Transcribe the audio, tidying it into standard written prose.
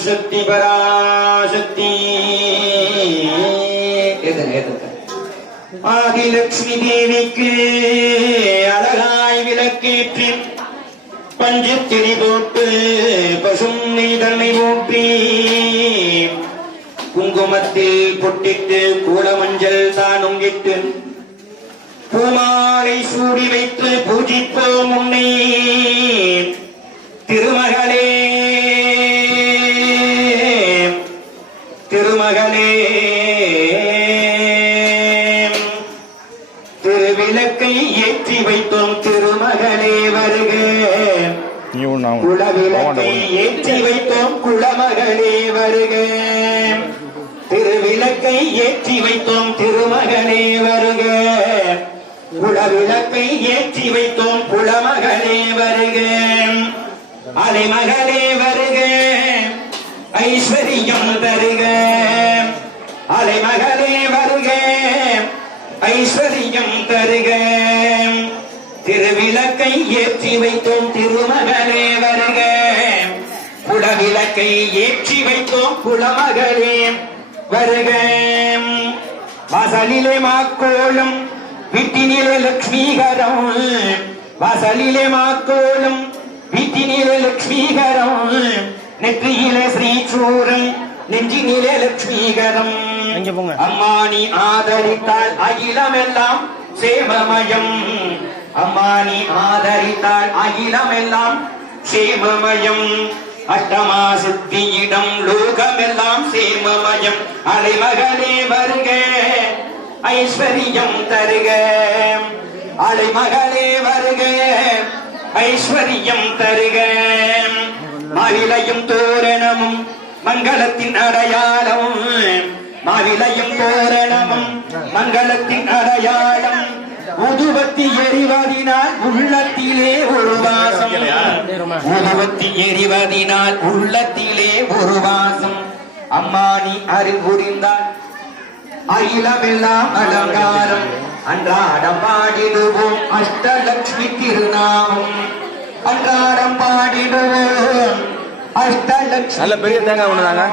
சக்தி பராசக்தி ஆதிலட்சுமி தேவிக்கு அழகாய் விளக்கேற்றி பஞ்சத்திரி போட்டு பசும் நெய்தன்னை ஊற்றி குங்குமத்தில் பொட்டிட்டு கூல மஞ்சள் தானும் இட்டு பூமாலை சூடி வைத்து பூஜிப்போம் உன்னை திருமகளே திருமகளே திருவிளக்கை ஏற்றி வைத்தோம் திருமகளே வருக குலவிளக்கை ஏற்றி வைத்தோம் குலமகளே வருக திருவிளக்கை ஏற்றி வைத்தோம் திருமகளே வருக குலவிளக்கை ஏற்றி வைத்தோம் குலமகளே வருக அலைமகளே வருக ஐஸ்வரியம் தருக அலைமகளே வருக ஐஸ்வரியம் தருக திருவிளக்கை ஏற்றி வைத்தோம் திருமகளே வருக குலவிளக்கை ஏற்றி வைத்தோம் குலமகளே வருக வாசலிலே மாக்கோளும் வீட்டினிலே லட்சுமிகரம் வாசலிலே மாக்கோளும் வீட்டினிலே லட்சுமிகரம் நெற்றியிலே ஸ்ரீசூரம் நெஞ்சினிலே லட்சுமிகரம் அம்மா நீ ஆதரித்தால் அகிலமெல்லாம் சேமமயம் அம்மா நீ ஆதரித்தால் அகிலமெல்லாம் சேமமயம் அஷ்டமா சித்தியிடம் லோகமெல்லாம் சேமமயம் அலைமகளே வருக ஐஸ்வரியம் தருக அலைமகளே வருக ஐஸ்வரியம் தருக மாவிலையும் தோரணமும் மங்களத்தின் அடையாளம் மாவிலையும் தோரணமும் மங்களத்தின் அடையாளம் ஊதுபத்தி எரிவதினால் உள்ளத்திலே ஒரு வாசம் ஊதுபத்தி எரிவதினால் உள்ளத்திலே ஒரு வாசம் அம்மா நீ அறிவுறிந்தால் அகிலமெல்லாம் அலங்காரம் அன்றாடம் பாடிடுவோம் அஷ்டலட்சுமி திருநாமம் அன்றாடம் பாடிடுவோம் அஷ்டலட்சுமி நல்ல பெரிய தேங்காய் ஒண்ணுதாங்க.